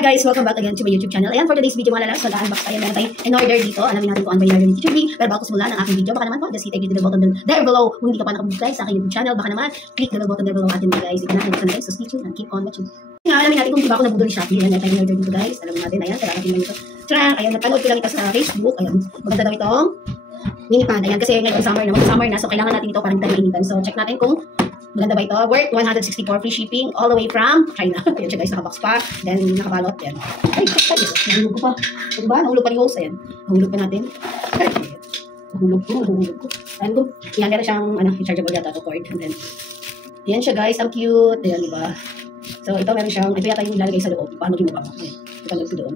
Hi guys, welcome back again to my YouTube channel. Ayan, for today's video mga lalabs, mag-unbox tayo. Meron tayong in-order dito. Alamin natin kung ano ba in-order ni Teacher B. Pero bago simulan ang aking video, baka naman po, just hit the button there below. Kung hindi ka pa nakabusay sa aking YouTube channel, baka naman, click the button there below atin mga guys. Ito na, buksan natin. So stay tuned and keep on watching. Nga, alamin natin kung di ba ako nabudol ni Shopee. Ayan, meron tayong in-order dito guys. Alamin natin, ayan, kaya natin lang ito. Tara, ayan, napanood ko lang ito sa Facebook. Ayan, maganda daw itong mini pan. Ayan, kasi ngayon summer na, so kailangan natin ito parang tayo mainitan. So check natin kung maganda ba ito? Worth 164 free shipping all the way from China. Ayan siya guys, nakabox pa. Then nakabalot. Ayan. Ay, nahulog ko pa. Ano ba? Nahulog pa ni Hose. Ayan. Nahulog pa natin. Nahulog ko. Ayan ko. Ayan, meron siyang rechargeable yata to cord. And then, ayan siya guys. Ang cute. Ayan, diba? So, ito meron siyang, ito yata yung ilalagay sa loob. Paano ginuha mo? Ayan. Ipanood ko doon.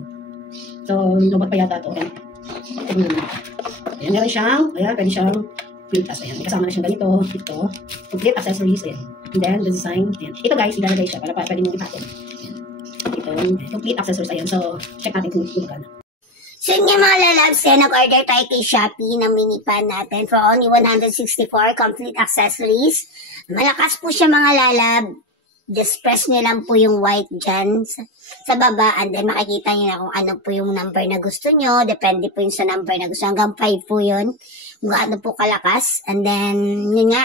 So, lobot pa yata ito. Ayan. Ayan, meron siyang, ayan, pwede siyang tas, ayan. May kasama na siyang ganito, ito, complete accessories, ayan. And then, the design, ayan. Ito guys, ilalagay siya para pwede mong ipatin. Ito, complete accessories, ayan. So, check natin kung magkano. So yun nga mga lalabs, nag-order tayo kay Shopee ng mini pan natin for only 164 complete accessories. Malakas po siya mga lalab. Just press nyo lang po yung white dyan sa baba and then makikita nyo na kung ano po yung number na gusto nyo. Depende po yun sa number na gusto. Hanggang 5 po yun. Kung gaano po kalakas. And then, yun nga,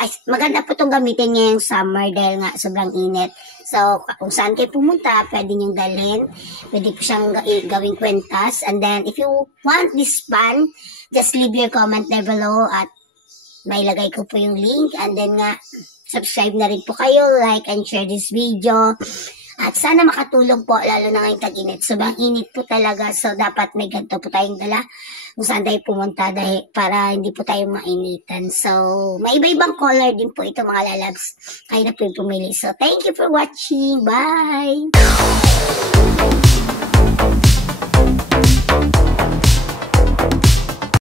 ay, maganda po itong gamitin ngayong summer dahil nga sobrang init. So, kung saan kayo pumunta, pwede nyo dalhin. Pwede po siyang gawing kwentas. And then, if you want this pan, just leave your comment there below at may lagay ko po yung link. And then nga, subscribe na rin po kayo, like and share this video. At sana makatulong po, lalo na ngayong tag-init. Sobrang init po talaga. So, dapat may ganito po tayong dala kung saan tayo pumunta dahil para hindi po tayo mainitan. So, may iba-ibang color din po ito mga lalabs. Kaya na po yung pumili. So, thank you for watching. Bye!